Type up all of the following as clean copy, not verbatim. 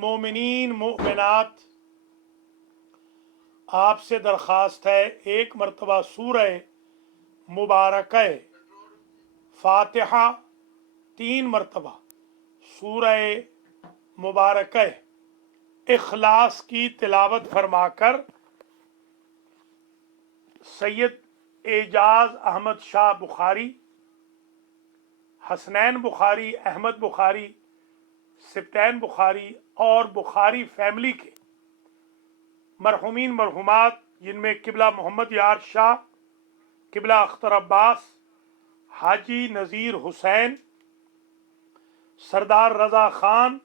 مومنین مومنات، آپ سے درخواست ہے ایک مرتبہ سورہ مبارکہ فاتحہ 3 مرتبہ سورہ مبارکہ اخلاص کی تلاوت فرما کر سید اعجاز احمد شاہ بخاری، حسنین بخاری، احمد بخاری، سبطین بخاری اور بخاری فیملی کے مرحومین مرحومات، جن میں قبلہ محمد یار شاہ، قبلہ اختر عباس، حاجی نذیر حسین، سردار رضا خان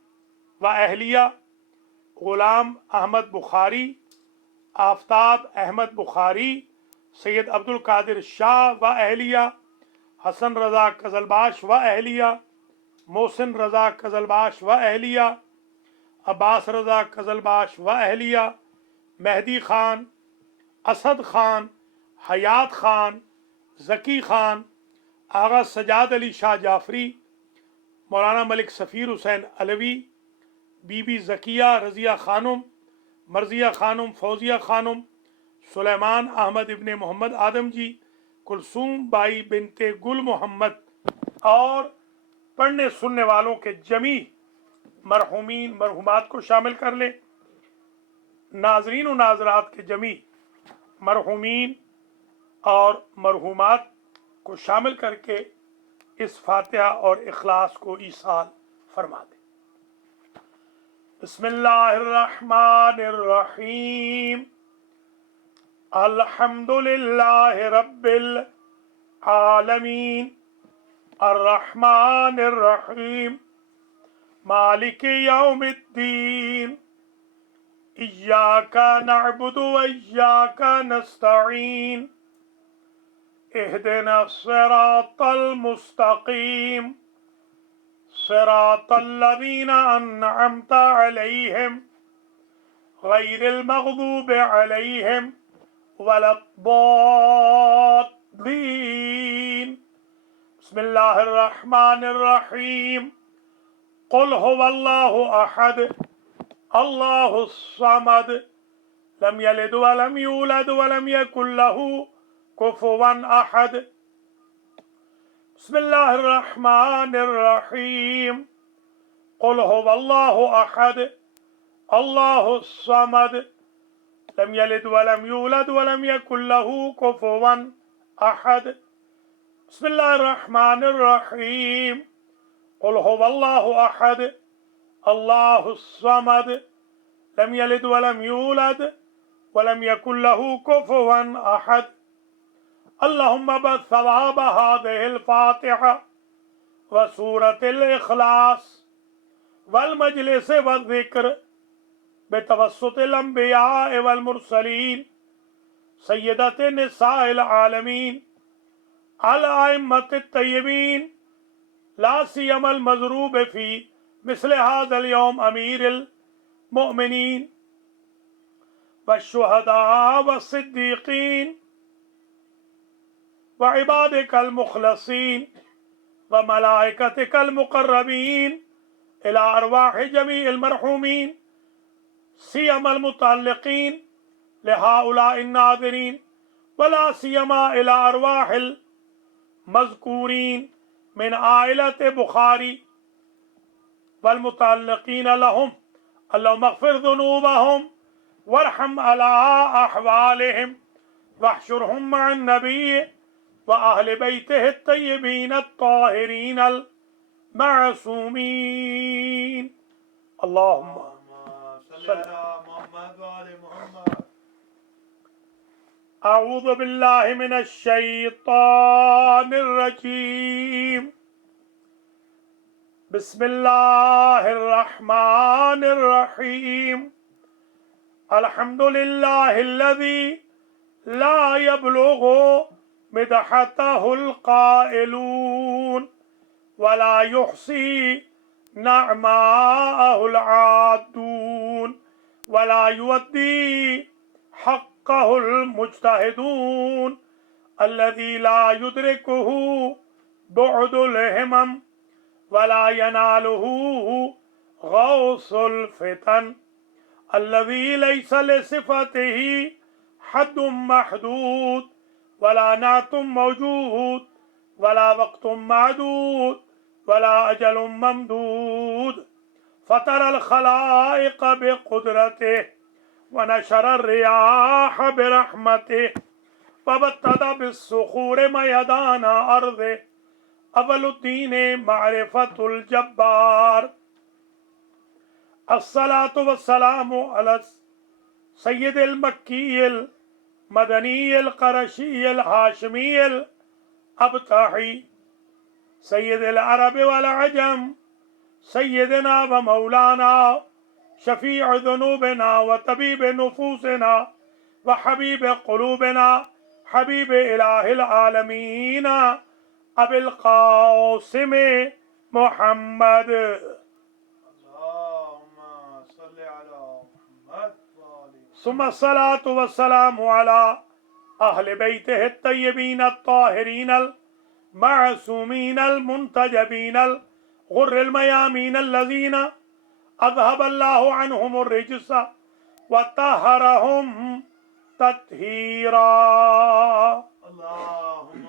و اہلیہ، غلام احمد بخاری، آفتاب احمد بخاری، سید عبد القادر شاہ و اہلیہ، حسن رضا قزلباش و اہلیہ، محسن رضا قزلباش و اہلیہ، عباس رضا قزلباش و اہلیہ، مہدی خان، اسد خان، حیات خان، ذکی خان، آغا سجاد علی شاہ جعفری، مولانا ملک سفیر حسین علوی، بی بی ذکیہ رضیہ خانم، مرضیہ خانم، فوزیہ خانم، سلیمان احمد ابن محمد آدم جی، کلثوم بائی بنت گل محمد اور پڑھنے سننے والوں کے جمیع مرحومین مرحومات کو شامل کر لیں، ناظرین و ناظرات کے جمیع مرحومین اور مرحومات کو شامل کر کے اس فاتحہ اور اخلاص کو ایصال فرما دیں۔ بسم اللہ الرحمن الرحیم، الحمد للہ رب العالمین، الرحمن الرحیم، مالک یوم الدین، ایاک نعبد و ایاک نستعین، اہدنا الصراط المستقیم، صراط الذین انعمت علیہم غیر المغضوب علیہم ولا الضالین۔ بسم اللہ الرحمن الرحیم، قل هو اللہ احد اللہ الصمد لم یلد ولم یولد ولم یکن له کفوا احد۔ بسم اللہ الرحمن الرحیم، قل هو اللہ احد اللہ الصمد لم یلد ولم یولد ولم یکن له کفوا احد۔ بسم اللہ الرحمن الرحیم، قل هو اللہ احد اللہ الصمد لم یلد ولم یولد ولم یکن له کفوا احد۔ اللہم بثواب هذه الفاتحة وسورة الإخلاص والمجلس والذکر بتوسط الانبیاء والمرسلین سیدۃ نساء العالمین الائمة الطیبین، لا سیما المضروب فی مثل هذا اليوم امیر المؤمنین والشہداء والصدیقین وعبادك المخلصين وملائكتك المقربين إلى أرواح جميع المرحومين سيما المتعلقين لهؤلاء الناظرين، ولا سيما إلى أرواح المذكورين من عائلة بخاري والمتعلقين لهم، اللهم اغفر ذنوبهم وارحم على أحوالهم واحشرهم مع النبي وأهل بيته الطيبين الطاهرين المعصومين۔ اللهم صل على محمد وآل محمد۔ أعوذ بالله من الشيطان الرجيم، بسم الله الرحمن الرحيم، الحمد لله الذي لا يبلغ مدحته القائلون ولا يحصي نعماءه العادون ولا يودي حقه المجتهدون، الذي لا يدركه بعد الهمم ولا يناله غوث الفتن الذي ليس لصفته حد محدود ولا نعت موجود ولا وقت معدود ولا أجل ممدود فطر الخلائق بقدرته ونشر الرياح برحمته وبتد بالصخور ميدان أرضه أول الدين معرفة الجبار الصلاة والسلام على سيد المكي المدني القرشي الهاشمي الأبطحي سيد العرب والعجم سيدنا ومولانا شفيع ذنوبنا وطبيب نفوسنا وحبيب قلوبنا حبيب إله العالمين أبي القاسم محمد اللهم صل على محمد ثم الصلاة والسلام على أهل بيته الطيبين الطاهرين المعصومين المنتجبين الغر الميامين الذين أذهب الله عنهم الرجس وطهرهم تطهيرا اللهم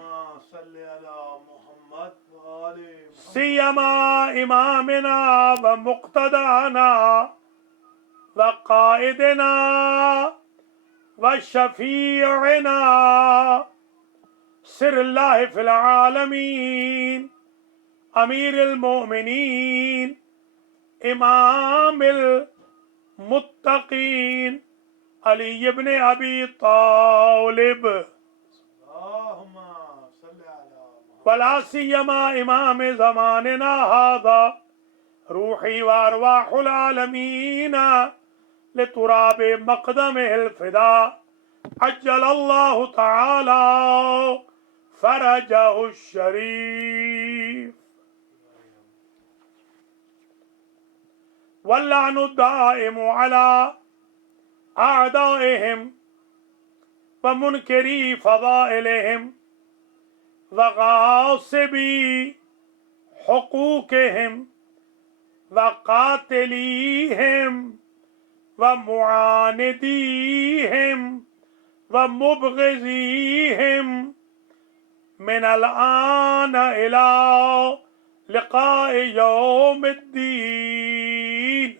صل على محمد وآل محمد سيما إمامنا ومقتدانا وقائدنا وشفيعنا سر الله في العالمين أمير المؤمنين إمام المتقين علي بن أبي طالب اللهم صل على محمد ولا سيما إمام زماننا هذا روحي وأرواح العالمين لتراب مقدمه الفداء عجل الله تعالى فرجه الشريف واللعن الدائم على أعدائهم ومنكري فضائلهم وغاصبي حقوقهم وقاتليهم ومعانديهم ومبغضيهم من الآن إلى لقاء يوم الدين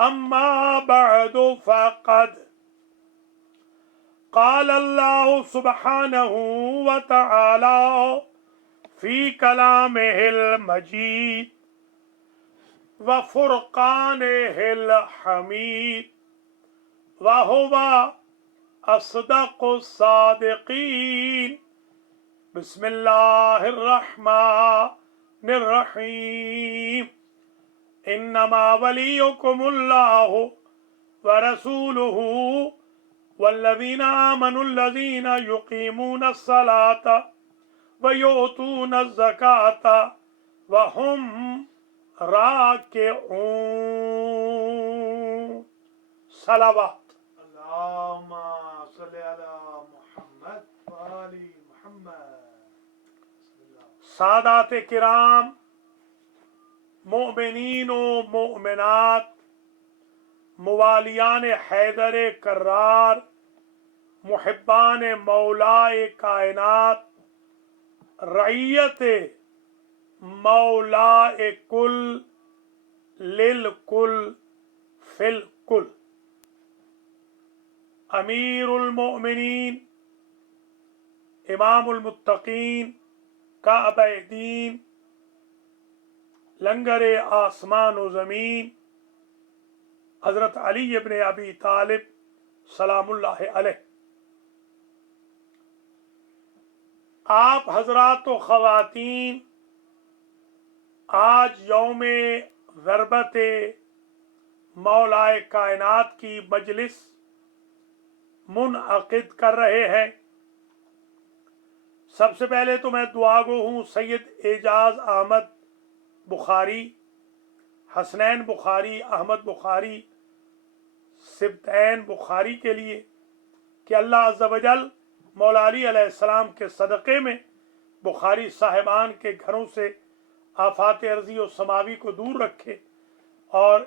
أما بعد فقد قال الله سبحانه وتعالى في كلامه المجيد وفرقانه الحميد وهو أصدق الصادقين بسم الله الرحمن الرحيم إنما وليكم الله ورسوله والذين آمنوا الذين يقيمون الصلاة ويؤتون الزكاة وهم راكعون صلوات اللهم صل على محمد وآل محمد بسم الله سادات کرام مؤمنین و مؤمنات موالیان حیدر کرار محبان مولائے کائنات رعیت مولائے کل للکل فی الکل امیر المؤمنین امام المتقین کعبہ دین لنگر آسمان و زمین حضرت علی ابن ابی طالب سلام اللہ علیہ، آپ حضرات و خواتین آج یوم ضربت مولائے کائنات کی مجلس منعقد کر رہے ہیں۔ سب سے پہلے تو میں دعا گو ہوں سید اعجاز احمد بخاری، حسنین بخاری، احمد بخاری، سبتین بخاری کے لیے کہ اللہ عز و جل مولا علی علیہ السلام کے صدقے میں بخاری صاحبان کے گھروں سے آفات ارضی و سماوی کو دور رکھے اور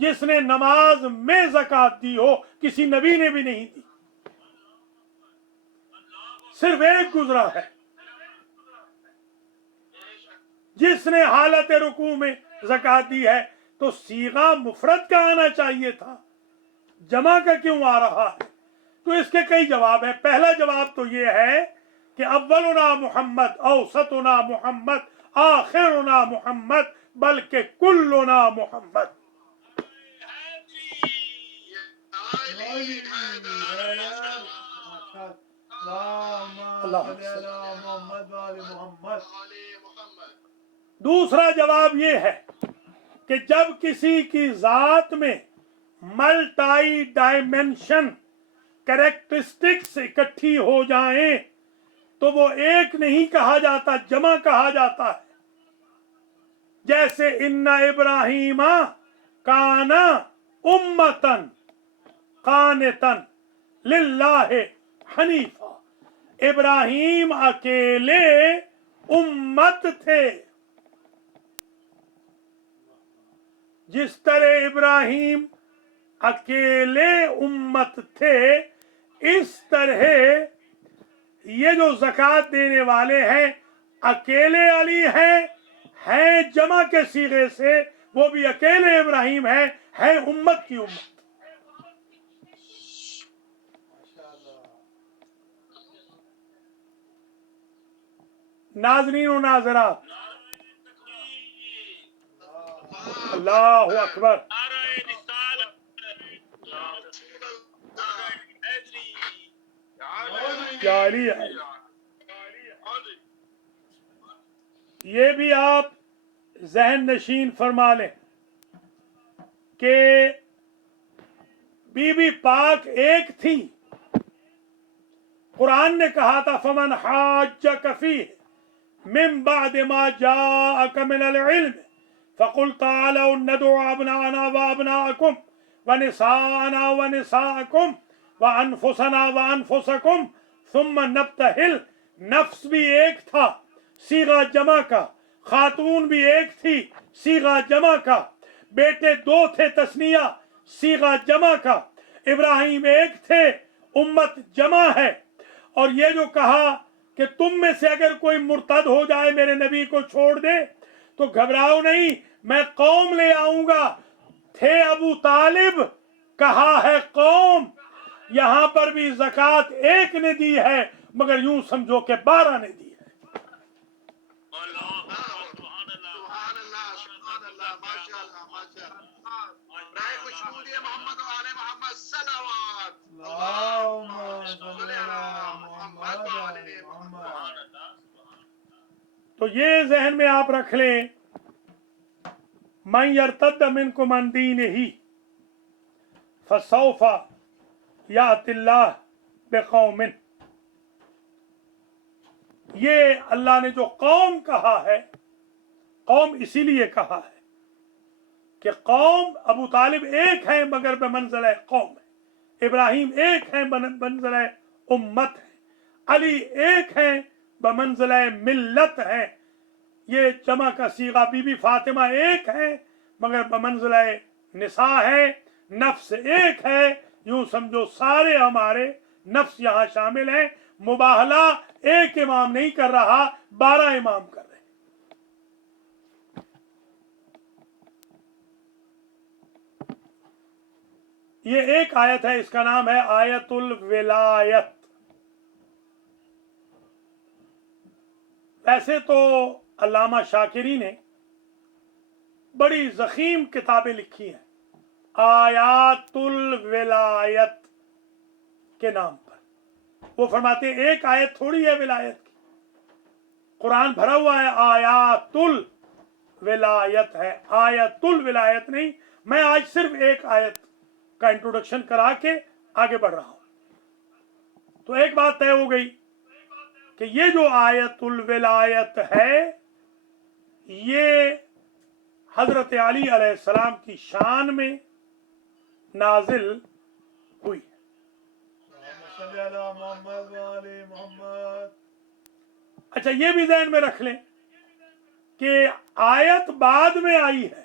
جس نے نماز میں زکات دی ہو کسی نبی نے بھی نہیں دی، صرف ایک گزرا ہے جس نے حالت رکوع میں زکات دی ہے۔ تو صیغہ مفرد کا آنا چاہیے تھا، جمع کا کیوں آ رہا ہے؟ تو اس کے کئی جواب ہیں۔ پہلا جواب تو یہ ہے کہ اولنا محمد، اوسطنا محمد، آخرنا محمد، بلکہ کلنا محمد۔ دوسرا جواب یہ ہے کہ جب کسی کی ذات میں ملٹائی ڈائمینشن کریکٹرسٹکس اکٹھی ہو جائیں تو وہ ایک نہیں کہا جاتا، جمع کہا جاتا ہے۔ جیسے ان ابراہیم کان امتن قانتن للہ حنیفا، ابراہیم اکیلے امت تھے۔ جس طرح ابراہیم اکیلے امت تھے، اس طرح یہ جو زکوٰۃ دینے والے ہیں اکیلے علی ہیں جمع کے صیغے سے، وہ بھی اکیلے ابراہیم ہیں امت کی امت۔ ناظرین و ناظرات، اللہ اکبر، کیا علی ہے۔ یہ بھی آپ ذہن نشین فرما لیں کہ بی بی پاک ایک تھی، قرآن نے کہا تھا فمن حاجک فیہ من بعد ما جاءک من العلم فقل تعالوا ندعو ابناءنا وابناءکم ونساءنا ونساءکم وانفسنا وانفسکم ثم نبتہل۔ نفس بھی ایک تھا صیغہ جمع کا، خاتون بھی ایک تھی صیغہ جمع کا، بیٹے دو تھے تثنیہ صیغہ جمع کا، ابراہیم ایک تھے امت جمع ہے۔ اور یہ جو کہا کہ تم میں سے اگر کوئی مرتد ہو جائے میرے نبی کو چھوڑ دے تو گھبراؤ نہیں، میں قوم لے آؤں گا۔ تھے ابو طالب، کہا ہے قوم۔ یہاں پر بھی زکوٰۃ ایک نے دی ہے مگر یوں سمجھو کہ 12 نے دی ہے۔ تو یہ ذہن میں آپ رکھ لیں، من یرتد منکم عن دینہ فسوف یأتی اللہ بقوم، یہ اللہ نے جو قوم کہا ہے، قوم اسی لیے کہا ہے کہ قوم ابو طالب ایک ہیں مگر بمنزلہ قوم ہے، ابراہیم ایک ہیں بمنزلہ امت ہے، علی ایک ہیں بمنزلہ ملت ہیں۔ یہ جمع کا صیغہ بی بی فاطمہ ایک ہے مگر بمنزلہ نساء ہے، نفس ایک ہے، یوں سمجھو سارے ہمارے نفس یہاں شامل ہیں۔ مباہلہ ایک امام نہیں کر رہا، 12 امام کر رہے ہیں۔ یہ ایک آیت ہے، اس کا نام ہے آیت الولایت۔ ویسے تو علامہ شاکری نے بڑی ضخیم کتابیں لکھی ہیں آیات الولایت کے نام پر۔ وہ فرماتے ہیں ایک آیت تھوڑی ہے ولایت کی، قرآن بھرا ہوا ہے آیات الولایت ہے، آیت الولایت نہیں۔ میں آج صرف ایک آیت کا انٹروڈکشن کرا کے آگے بڑھ رہا ہوں۔ تو ایک بات طے ہو گئی کہ یہ جو آیت الولایت ہے یہ حضرت علی علیہ السلام کی شان میں نازل ہوئی ہے۔ اچھا یہ بھی ذہن میں رکھ لیں کہ آیت بعد میں آئی ہے،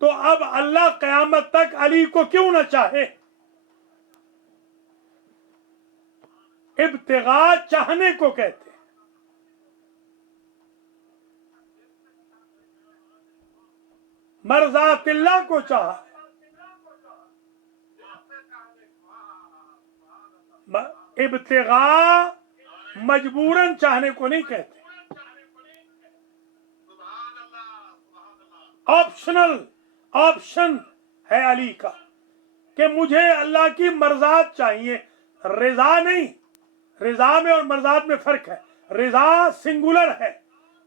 تو اب اللہ قیامت تک علی کو کیوں نہ چاہے؟ ابتغاء چاہنے کو کہتے ہیں۔ مرضات اللہ کو چاہا، ابتغاء مجبوراً چاہنے کو نہیں کہتے، آپشن ہے علی کا کہ مجھے اللہ کی مرضات چاہیے، رضا نہیں۔ رضا میں اور مرضات میں فرق ہے، رضا سنگولر ہے،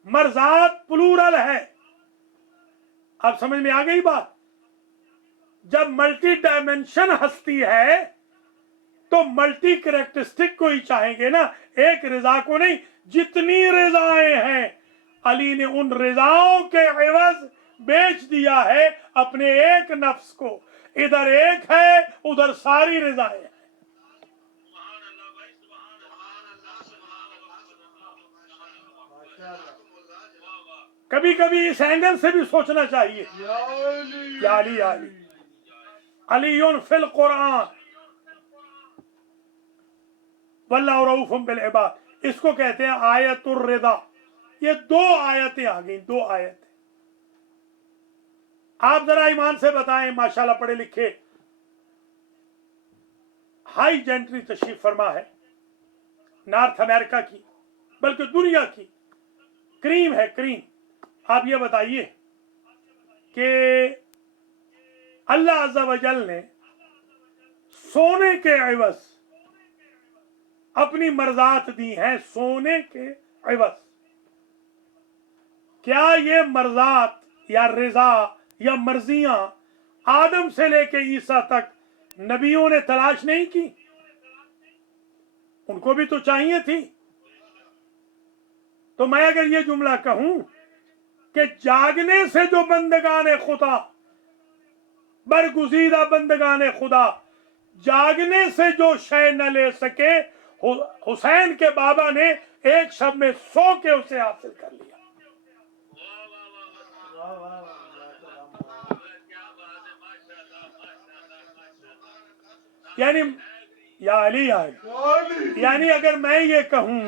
مرضات پلورل ہے۔ اب سمجھ میں آ گئی بات؟ جب ملٹی ڈائمینشن ہستی ہے تو ملٹی کریکٹرسٹک کو ہی چاہیں گے نا، ایک رضا کو نہیں۔ جتنی رضائیں ہیں علی نے ان رضاؤں کے عوض بیچ دیا ہے اپنے ایک نفس کو، ادھر ایک ہے ادھر ساری رضائیں ہیں۔ کبھی کبھی اس اینگل سے بھی سوچنا چاہیے۔ یا علی علی فی القرآن واللہ رؤوف بالعباد، اس کو کہتے ہیں آیت الرضا۔ یہ دو آیتیں آ گئیں، دو آیتیں۔ آپ ذرا ایمان سے بتائیں، ماشاءاللہ پڑھے لکھے، ہائی جینٹری تشریف فرما ہے نارتھ امریکہ کی، بلکہ دنیا کی کریم ہے، کریم۔ آپ یہ بتائیے کہ اللہ عز و جل نے سونے کے عوض اپنی مرضات دی ہیں، سونے کے عوض۔ کیا یہ مرضات یا رضا یا مرضیاں آدم سے لے کے عیسیٰ تک نبیوں نے تلاش نہیں کی؟ ان کو بھی تو چاہیے تھی۔ تو میں اگر یہ جملہ کہوں کہ جاگنے سے جو بندگان خدا، برگزیدہ بندگان خدا، جاگنے سے جو شے نہ لے سکے، حسین کے بابا نے ایک شب میں 100 کے اسے حاصل کر لیا۔ یعنی یا علی یعنی اگر میں یہ کہوں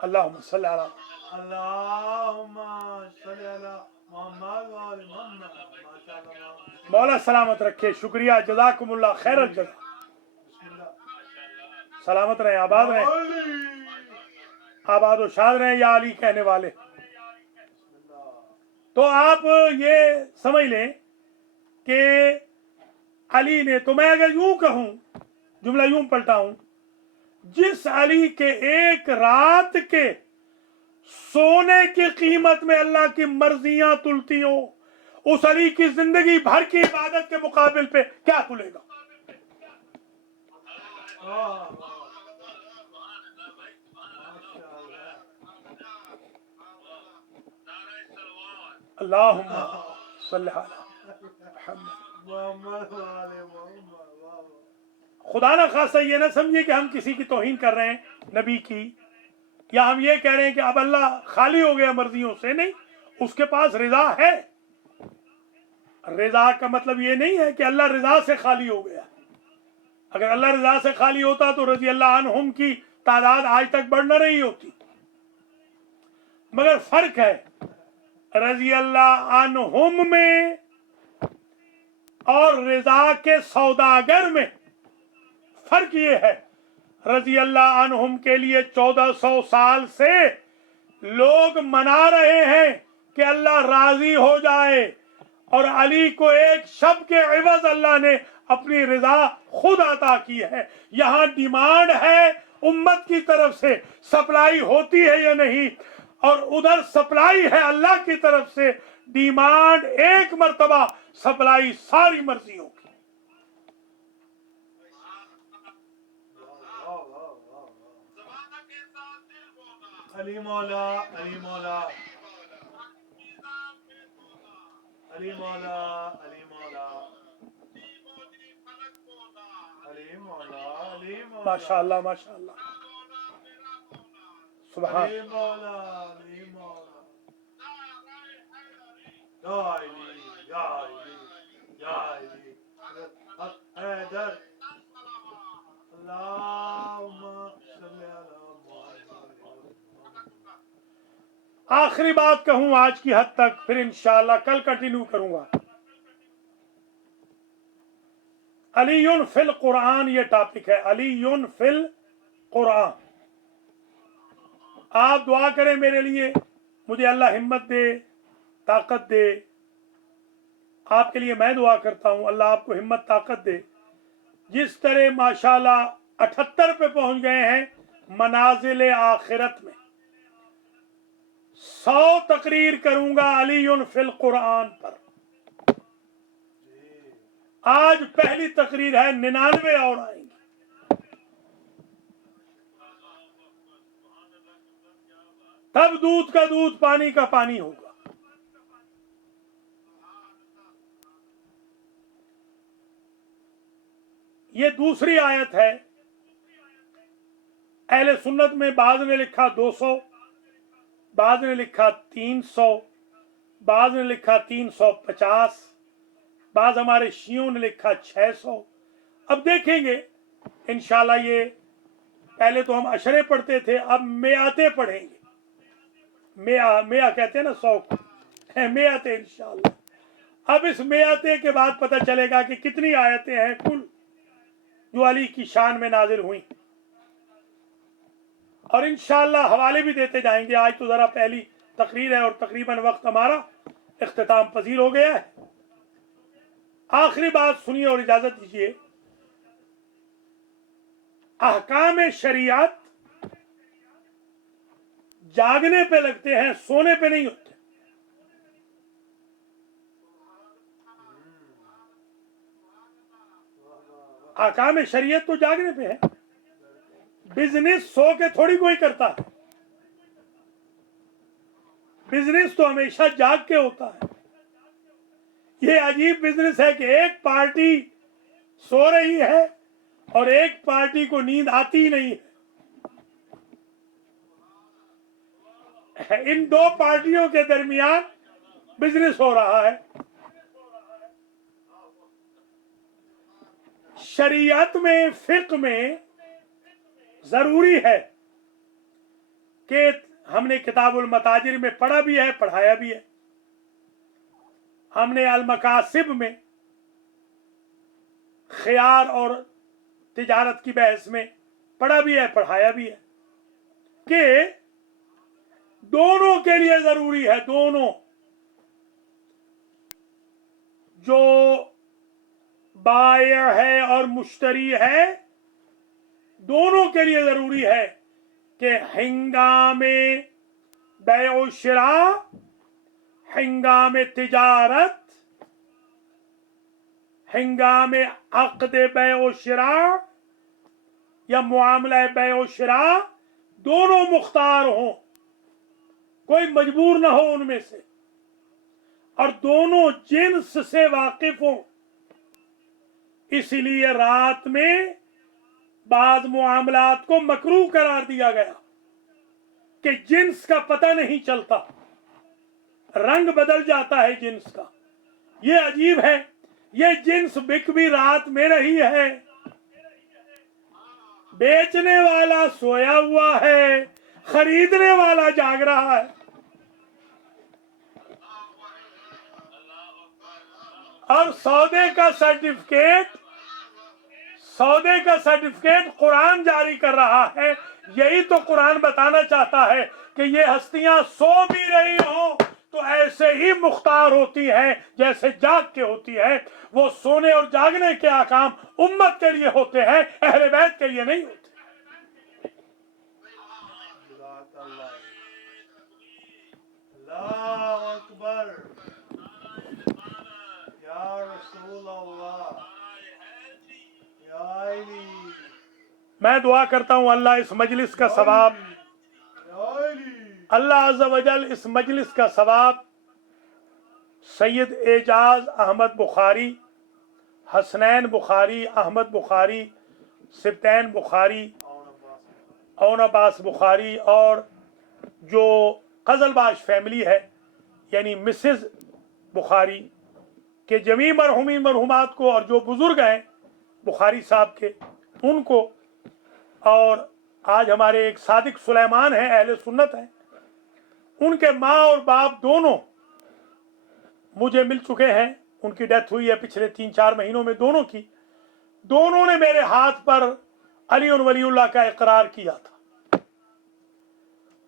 اللہم صلی علی مولا سلامت رکھے، شکریہ، جزاکم اللہ خیر الجزا، سلامت رہیں، آباد رہیں، آباد و شاد رہیں یا علی کہنے والے۔ تو آپ یہ سمجھ لیں کہ علی نے، تو میں اگر یوں کہوں، جملہ یوں پلٹاؤں، جس علی کے ایک رات کے سونے کی قیمت میں اللہ کی مرضیاں تلتی ہوں، اس علی کی زندگی بھر کی عبادت کے مقابل پہ کیا تلے گا؟ اللہم صلی علی محمد۔ خدا نہ خواستہ یہ نہ سمجھیے کہ ہم کسی کی توہین کر رہے ہیں، نبی کی، یا ہم یہ کہہ رہے ہیں کہ اب اللہ خالی ہو گیا مرضیوں سے۔ نہیں، اس کے پاس رضا ہے۔ رضا کا مطلب یہ نہیں ہے کہ اللہ رضا سے خالی ہو گیا۔ اگر اللہ رضا سے خالی ہوتا تو رضی اللہ عنہم کی تعداد آج تک بڑھ نہ رہی ہوتی۔ مگر فرق ہے رضی اللہ عنہم میں اور رضا کے سوداگر میں۔ فرق یہ ہے، رضی اللہ عنہم کے لیے 1400 سال سے لوگ منا رہے ہیں کہ اللہ راضی ہو جائے، اور علی کو ایک شب کے عوض اللہ نے اپنی رضا خود عطا کی ہے۔ یہاں ڈیمانڈ ہے امت کی طرف سے، سپلائی ہوتی ہے یا نہیں، اور ادھر سپلائی ہے اللہ کی طرف سے، ڈیمانڈ ایک مرتبہ، سپلائی ساری مرضیوں کی۔ علی مولا، علی مولا، علی مولا، علی مولا، علی مولا، علی مولا، ماشاء اللہ ماشاء اللہ، سبحان علی مولا، علی مولا، لا علی Ya Ali, Ya Ali. Haydar. Allahumma salli ala Muhammad. آخری بات کہوں آج کی حد تک، پھر انشاءاللہ کل کنٹینیو کروں گا. علی فی القرآن یہ ٹاپک ہے، علی فی القرآن. آپ دعا کریں میرے لیے، مجھے اللہ ہمت دے، طاقت دے. آپ کے لیے میں دعا کرتا ہوں، اللہ آپ کو ہمت طاقت دے. جس طرح ماشاءاللہ 78 پہ پہنچ گئے ہیں منازل آخرت میں، 100 تقریر کروں گا علی فی القرآن پر. آج پہلی تقریر ہے، 99 اور آئیں گی. تب دودھ کا دودھ، پانی کا پانی ہوگا. یہ دوسری آیت ہے. اہل سنت میں بعض نے لکھا 200، بعض نے لکھا 300، بعض نے لکھا 350، بعض ہمارے شیعوں نے لکھا 600. اب دیکھیں گے انشاءاللہ. یہ پہلے تو ہم اشرے پڑھتے تھے، اب میاتے پڑھیں گے. میا کہتے ہیں نا 100 کو، میاتے انشاءاللہ. اب اس میاتے کے بعد پتہ چلے گا کہ کتنی آیتیں ہیں کل جو علی کی شان میں نازل ہوئیں. اور انشاءاللہ حوالے بھی دیتے جائیں گے. آج تو ذرا پہلی تقریر ہے اور تقریباً وقت ہمارا اختتام پذیر ہو گیا ہے. آخری بات سنیے اور اجازت دیجیے. احکام شریعت جاگنے پہ لگتے ہیں، سونے پہ نہیں ہوتے. احکام شریعت تو جاگنے پہ ہے. بزنس سو کے تھوڑی کوئی کرتا ہے، بزنس تو ہمیشہ جاگ کے ہوتا ہے. یہ عجیب بزنس ہے کہ ایک پارٹی سو رہی ہے اور ایک پارٹی کو نیند آتی ہی نہیں ہے. ان دو پارٹیوں کے درمیان بزنس ہو رہا ہے. شریعت میں، فقہ میں ضروری ہے کہ ہم نے کتاب المتاجر میں پڑھا بھی ہے، پڑھایا بھی ہے. ہم نے المقاصب میں، خیار اور تجارت کی بحث میں پڑھا بھی ہے، پڑھایا بھی ہے کہ دونوں کے لیے ضروری ہے. دونوں، جو بائع ہے اور مشتری ہے، دونوں کے لیے ضروری ہے کہ ہنگام بیع و شراء، ہنگام تجارت، ہنگام عقد بیع و شراء یا معاملہ بیع و شراء، دونوں مختار ہوں، کوئی مجبور نہ ہو ان میں سے، اور دونوں جنس سے واقف ہوں. اسی لیے رات میں بعض معاملات کو مکروہ قرار دیا گیا کہ جنس کا پتہ نہیں چلتا، رنگ بدل جاتا ہے جنس کا. یہ عجیب ہے، یہ جنس بک بھی رات میں رہی ہے، بیچنے والا سویا ہوا ہے، خریدنے والا جاگ رہا ہے. اور سودے کا سرٹیفکیٹ قرآن جاری کر رہا ہے. یہی تو قرآن بتانا چاہتا ہے کہ یہ ہستیاں سو بھی رہی ہوں تو ایسے ہی مختار ہوتی ہیں جیسے جاگ کے ہوتی ہے. وہ سونے اور جاگنے کے احکام امت کے لیے ہوتے ہیں، اہل بیت کے لیے نہیں ہوتے. اللہ اکبر. یا رسول اللہ، یا علی، میں دعا کرتا ہوں اللہ اس مجلس کا ثواب، یا علی. اللہ عز و جل اس مجلس کا ثواب سید اعجاز احمد بخاری، حسنین بخاری، احمد بخاری، سبتین بخاری، اون عباس بخاری، اور جو قزل باش فیملی ہے یعنی مسز بخاری کہ جمی مرحومین مرحومات کو اور جو بزرگ ہیں بخاری صاحب کے ان کو، اور آج ہمارے ایک صادق سلیمان ہیں اہل سنت ہیں، ان کے ماں اور باپ دونوں مجھے مل چکے ہیں، ان کی ڈیتھ ہوئی ہے پچھلے 3-4 مہینوں میں دونوں کی، دونوں نے میرے ہاتھ پر علی ولی اللہ کا اقرار کیا تھا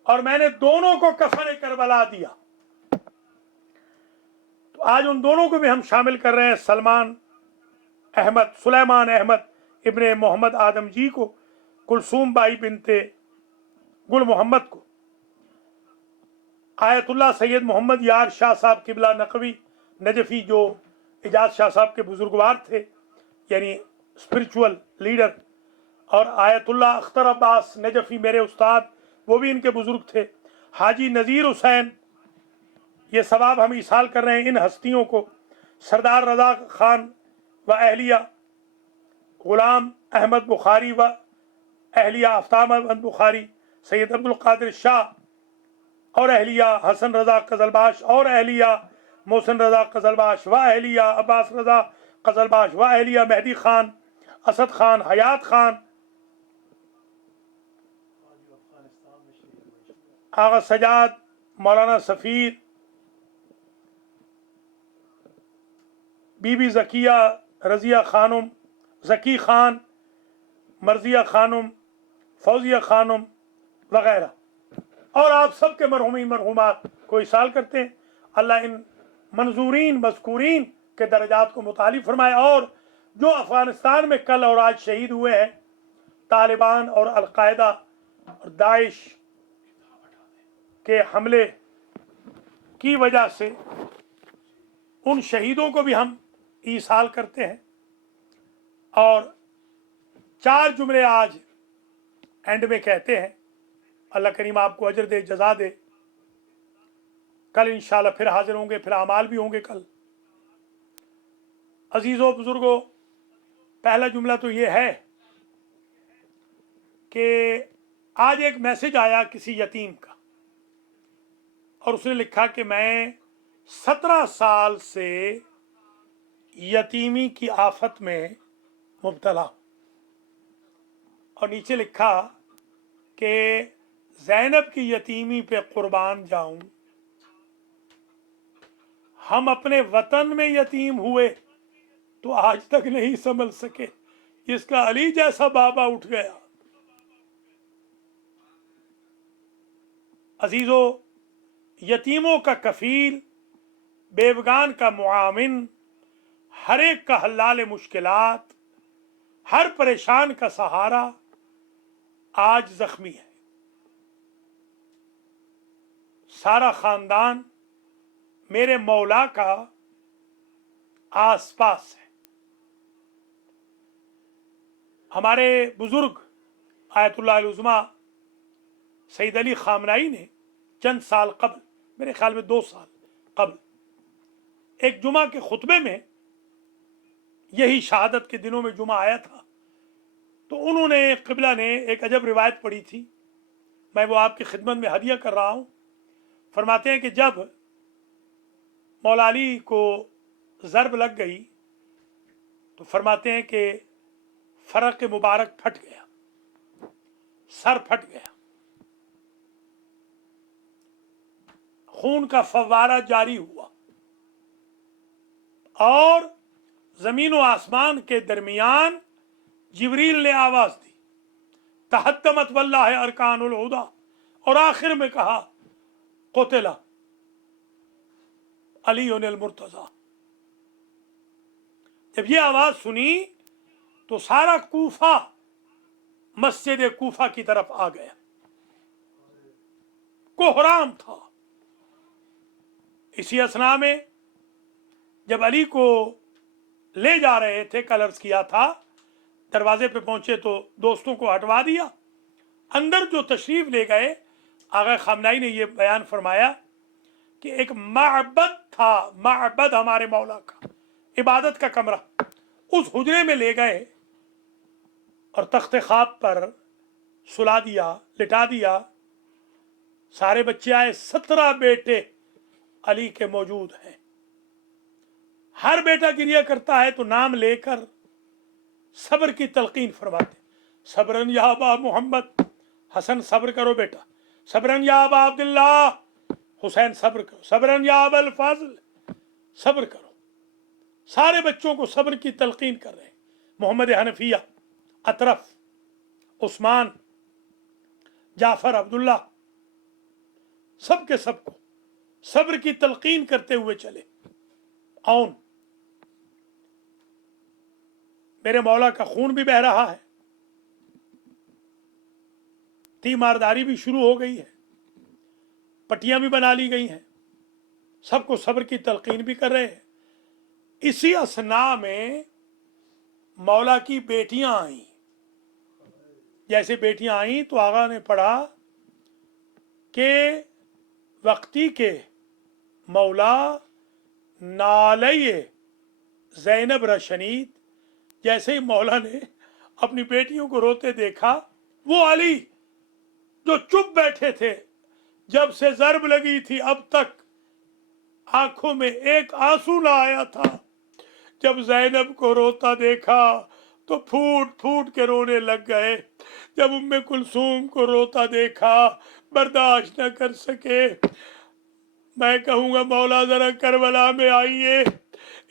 اور میں نے دونوں کو کفن کربلا دیا۔ تو آج ان دونوں کو بھی ہم شامل کر رہے ہیں، سلیمان احمد ابن محمد آدم جی کو، کلثوم بائی بنت گل محمد کو، آیت اللہ سید محمد یار شاہ صاحب قبلہ نقوی نجفی جو اجاز شاہ صاحب کے بزرگوار تھے، یعنی اسپرچول لیڈر، اور آیت اللہ اختر عباس نجفی میرے استاد، وہ بھی ان کے بزرگ تھے، حاجی نذیر حسین، یہ ثواب ہم ایصال کر رہے ہیں ان ہستیوں کو، سردار رضا خان و اہلیہ، غلام احمد بخاری و اہلیہ آفتاب احمد بخاری، سید عبد القادر شاہ اور اہلیہ، حسن رضا قزلباش اور اہلیہ، محسن رضا قزلباش و اہلیہ، عباس رضا قزلباش و اہلیہ، مہدی خان، اسد خان، حیات خان، آغا سجاد، مولانا سفیر، بی بی زکیہ، رضیہ خانم، زکی خان، مرضیہ خانم، فوزیہ خانم وغیرہ، اور آپ سب کے مرحومین مرحومات کو اصال کرتے ہیں۔ اللہ ان منظورین مذکورین کے درجات کو متعالی فرمائے، اور جو افغانستان میں کل اور آج شہید ہوئے ہیں طالبان اور القاعدہ اور داعش کے حملے کی وجہ سے، ان شہیدوں کو بھی ہم ایصال کرتے ہیں۔ اور 4 جملے آج اینڈ میں کہتے ہیں، اللہ کریم آپ کو اجر دے، جزا دے۔ کل انشاءاللہ پھر حاضر ہوں گے، پھر اعمال بھی ہوں گے کل۔ عزیزوں بزرگوں، پہلا جملہ تو یہ ہے کہ آج ایک میسج آیا کسی یتیم کا، اور اس نے لکھا کہ میں 17 سال سے یتیمی کی آفت میں مبتلا ہوں، اور نیچے لکھا کہ زینب کی یتیمی پہ قربان جاؤں، ہم اپنے وطن میں یتیم ہوئے تو آج تک نہیں سنبھل سکے، جس کا علی جیسا بابا اٹھ گیا۔ عزیزو، یتیموں کا کفیل، بیوگان کا معاون، ہر ایک کا حلال مشکلات، ہر پریشان کا سہارا آج زخمی ہے۔ سارا خاندان میرے مولا کا آس پاس ہے۔ ہمارے بزرگ آیت اللہ العظمی سید علی خامنائی نے چند سال قبل، میرے خیال میں 2 سال قبل، ایک جمعہ کے خطبے میں، یہی شہادت کے دنوں میں جمعہ آیا تھا، تو انہوں نے، قبلہ نے ایک عجب روایت پڑھی تھی، میں وہ آپ کی خدمت میں ہدیہ کر رہا ہوں۔ فرماتے ہیں کہ جب مولا علی کو ضرب لگ گئی تو فرماتے ہیں کہ فرق مبارک پھٹ گیا، سر پھٹ گیا، خون کا فوارہ جاری ہوا، اور زمین و آسمان کے درمیان جبریل نے آواز دی، تحتمت واللہ ارکان الہدا، اور آخر میں کہا قتل علی المرتضی۔ جب یہ آواز سنی تو سارا کوفہ مسجد کوفہ کی طرف آ گیا، کوہرام تھا۔ اسی اثناء میں جب علی کو لے جا رہے تھے، کل عرض کیا تھا، دروازے پہ پہنچے تو دوستوں کو ہٹوا دیا، اندر جو تشریف لے گئے، آغا خامنائی نے یہ بیان فرمایا کہ ایک معبد تھا، معبد ہمارے مولا کا، عبادت کا کمرہ، اس حجرے میں لے گئے اور تخت خواب پر سلا دیا، لٹا دیا، سارے بچے آئے، 17 بیٹے علی کے موجود ہیں، ہر بیٹا گریہ کرتا ہے تو نام لے کر صبر کی تلقین فرماتے، صبرن یا ابا محمد، حسن صبر کرو بیٹا، صبرن یا ابا عبداللہ، حسین صبر کرو، صبرن یا ابا الفضل، صبر کرو۔ سارے بچوں کو صبر کی تلقین کر رہے ہیں، محمد حنفیہ، اطرف، عثمان، جعفر، عبداللہ، سب کے سب کو صبر کی تلقین کرتے ہوئے چلے۔ اون میرے مولا کا خون بھی بہ رہا ہے، تیمارداری بھی شروع ہو گئی ہے، پٹیاں بھی بنا لی گئی ہیں، سب کو صبر کی تلقین بھی کر رہے ہیں۔ اسی اثنا میں مولا کی بیٹیاں آئیں، جیسے بیٹیاں آئیں تو آقا نے پڑھا کہ وقتی کے مولا نالیہ زینب رشنید، جیسے ہی مولا نے اپنی بیٹیوں کو روتے دیکھا، وہ علی جو چپ بیٹھے تھے، جب سے ضرب لگی تھی اب تک آنکھوں میں ایک آنسو نہ آیا تھا، جب زینب کو روتا دیکھا تو پھوٹ پھوٹ کے رونے لگ گئے، جب ام کلثوم کو روتا دیکھا برداشت نہ کر سکے۔ میں کہوں گا مولا ذرا کربلا میں آئیے،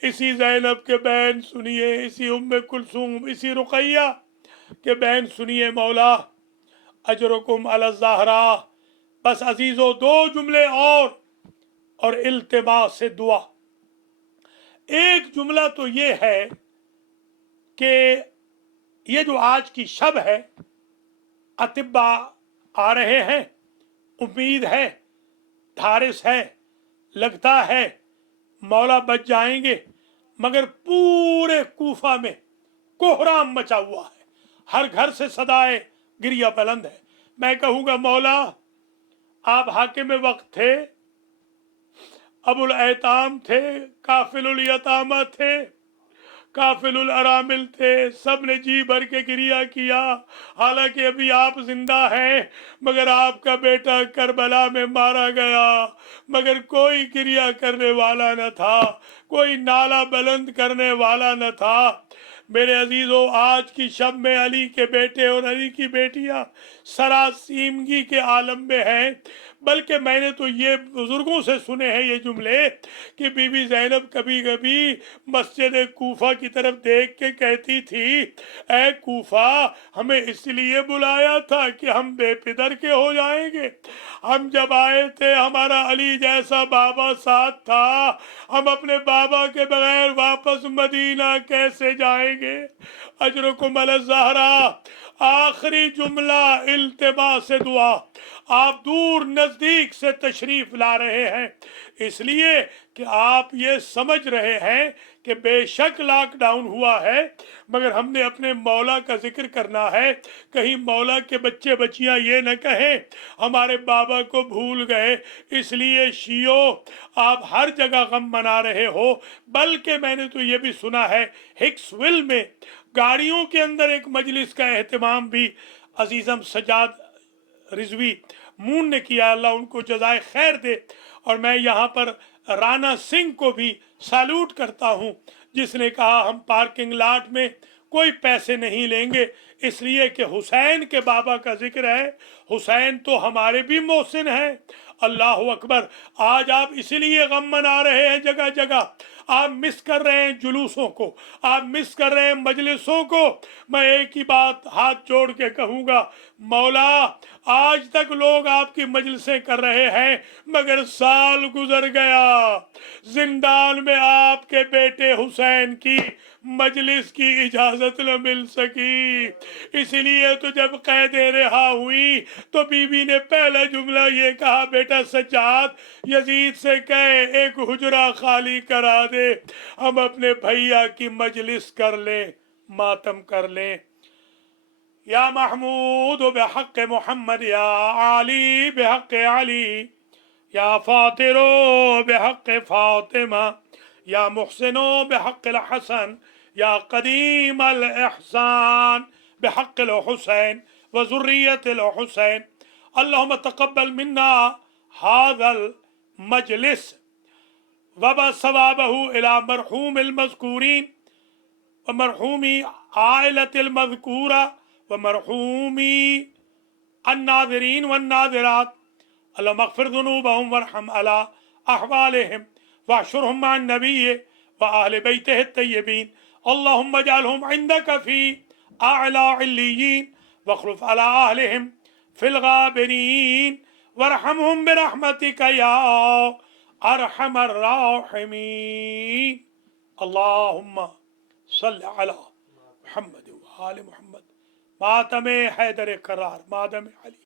اسی زینب کے بہن سنیے، اسی ام کلثوم، اسی رقیہ کے بہن سنیے، مولا اجرکم علی الزہرا۔ بس عزیزو دو جملے اور التماس سے دعا۔ ایک جملہ تو یہ ہے کہ یہ جو آج کی شب ہے، اطباء آ رہے ہیں، امید ہے، دھارس ہے، لگتا ہے مولا بچ جائیں گے، مگر پورے کوفہ میں کوہرام مچا ہوا ہے، ہر گھر سے صدائے گریہ بلند ہے۔ میں کہوں گا مولا آپ حاکم وقت تھے، ابو الایتام تھے، کافل الیتامہ تھے، کافل الارامل تھے، سب نے جی بھر کے گریہ کیا، حالانکہ ابھی آپ زندہ ہیں، مگر آپ کا بیٹا کربلا میں مارا گیا، مگر کوئی گریہ کرنے والا نہ تھا، کوئی نالہ بلند کرنے والا نہ تھا۔ میرے عزیزو آج کی شب میں علی کے بیٹے اور علی کی بیٹیاں سراسیمگی کے عالم میں ہیں، بلکہ میں نے تو یہ بزرگوں سے سنے ہیں یہ جملے کہ بی بی زینب کبھی کبھی مسجد کوفہ کی طرف دیکھ کے کہتی تھی، اے کوفہ ہمیں اس لیے بلایا تھا کہ ہم بے پدر کے ہو جائیں گے، ہم جب آئے تھے ہمارا علی جیسا بابا ساتھ تھا، ہم اپنے بابا کے بغیر واپس مدینہ کیسے جائیں گے؟ اجرکم علی الزہرا۔ آخری جملہ التماس سے دعا۔ آپ دور نزدیک سے تشریف لا رہے ہیں، اس لیے کہ آپ یہ سمجھ رہے ہیں کہ بے شک لاک ڈاؤن ہوا ہے، مگر ہم نے اپنے مولا کا ذکر کرنا ہے، کہیں مولا کے بچے بچیاں یہ نہ کہیں ہمارے بابا کو بھول گئے۔ اس لیے شیعو آپ ہر جگہ غم منا رہے ہو، بلکہ میں نے تو یہ بھی سنا ہے ہکس ویل میں گاڑیوں کے اندر ایک مجلس کا اہتمام بھی عزیزم سجاد رضوی مون نے کیا، اللہ ان کو جزائے خیر دے۔ اور میں یہاں پر رانا سنگھ کو بھی سالوٹ کرتا ہوں، جس نے کہا ہم پارکنگ لاٹ میں کوئی پیسے نہیں لیں گے، اس لیے کہ حسین کے بابا کا ذکر ہے، حسین تو ہمارے بھی محسن ہیں۔ اللہ اکبر۔ آج آپ اسی لیے غم منا رہے ہیں جگہ جگہ، آپ مس کر رہے ہیں جلوسوں کو، آپ مس کر رہے ہیں مجلسوں کو۔ میں ایک ہی بات ہاتھ جوڑ کے کہوں گا، مولا آج تک لوگ آپ کی مجلسیں کر رہے ہیں، مگر سال گزر گیا، زندان میں آپ کے بیٹے حسین کی مجلس کی اجازت نہ مل سکی، اسی لیے تو جب قید رہا ہوئی تو بی بی نے پہلا جملہ یہ کہا، بیٹا سجاد یزید سے کہے ایک حجرہ خالی کرا دے، ہم اپنے بھیا کی مجلس کر لیں، ماتم کر لیں۔ یا محمود بحق محمد، یا علی بحق علی، یا فاطر بحق فاطمہ، یا محسن بحق الحسن، یا قدیم الاحسان بحق الحسین وذریت الحسین۔ اللہم تقبل منا هذا المجلس وبعث ثوابه إلى مرحوم المذكورين ومرحوم عائلة المذكورة ومرحوم الناظرين والناظرات. اللهم اغفر ذنوبهم وارحم على أحوالهم واحشرهم مع النبي وأهل بيته الطيبين. اللهم اجعلهم عندك في أعلى عليين واخلف على أهلهم في الغابرين وارحمهم برحمتك يا أرحم الراحمين. اللهم صل على محمد وآل محمد. ماتم حیدر قرار، ماتم علی.